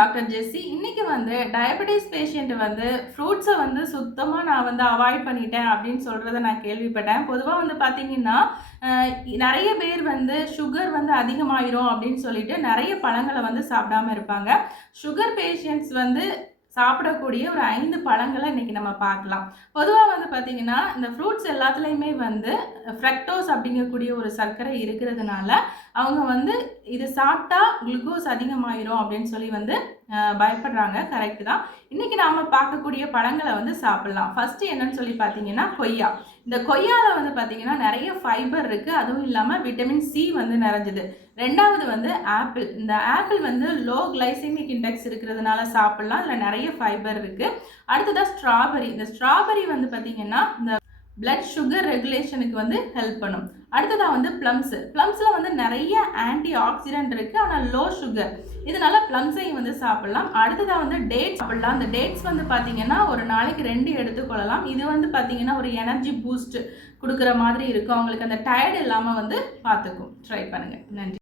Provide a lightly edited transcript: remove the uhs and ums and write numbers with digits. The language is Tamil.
டாக்டர் ஜெஸ்ஸி. இன்னைக்கு டயபெட்டிஸ் பேஷண்ட் ஃப்ரூட்ஸை சுத்தமாக நான் அவாய்ட் பண்ணிட்டேன் அப்படின்னு சொல்கிறத நான் கேள்விப்பட்டேன். பொதுவாக பார்த்தீங்கன்னா நிறைய பேர் சுகர் அதிகமாயிரும் அப்படின்னு சொல்லிட்டு நிறைய பழங்களை சாப்பிடாம இருப்பாங்க. சுகர் பேஷண்ட்ஸ் சாப்பிடக்கூடிய ஒரு 5 பழங்களை இன்னைக்கு நம்ம பார்க்கலாம். பொதுவாக பார்த்தீங்கன்னா இந்த ஃப்ரூட்ஸ் எல்லாத்துலேயுமே ஃப்ரக்டோஸ் அப்படிங்கக்கூடிய ஒரு சர்க்கரை இருக்கிறதுனால அவங்க இது சாப்பிட்டா குளுக்கோஸ் அதிகமாயிரும் அப்படின்னு சொல்லி பயப்படுறாங்க. கரெக்டு தான். இன்னைக்கு நாம பார்க்கக்கூடிய பழங்களை சாப்பிடலாம். ஃபர்ஸ்ட் என்னன்னு சொல்லி பார்த்தீங்கன்னா கொய்யா. இந்த கொய்யாவில் பார்த்தீங்கன்னா நிறைய ஃபைபர் இருக்குது. அதுவும் இல்லாமல் விட்டமின் சி நிறைஞ்சது. ரெண்டாவது ஆப்பிள். இந்த ஆப்பிள் லோ கிளைசெமிக் இண்டெக்ஸ் இருக்கிறதுனால சாப்பிடலாம். அதில் நிறைய ஃபைபர் இருக்குது. அடுத்ததாக ஸ்ட்ராபெரி. இந்த ஸ்ட்ராபெரி பார்த்தீங்கன்னா இந்த பிளட் சுகர் ரெகுலேஷனுக்கு ஹெல்ப் பண்ணும். அடுத்ததாக ப்ளம்ஸில் நிறைய ஆன்டி ஆக்சிடென்ட் இருக்குது, ஆனால் லோ சுகர். இதனால ப்ளம்ஸையும் சாப்பிடலாம். அடுத்ததாக டேட்ஸ் சாப்பிடலாம். இந்த டேட்ஸ் பார்த்தீங்கன்னா ஒரு நாளைக்கு 2 எடுத்துக்கொள்ளலாம். இது பார்த்தீங்கன்னா ஒரு எனர்ஜி பூஸ்ட் கொடுக்குற மாதிரி இருக்கும். அவங்களுக்கு அந்த டயர்டு இல்லாமல் பார்த்துக்கும். ட்ரை பண்ணுங்கள். நன்றி.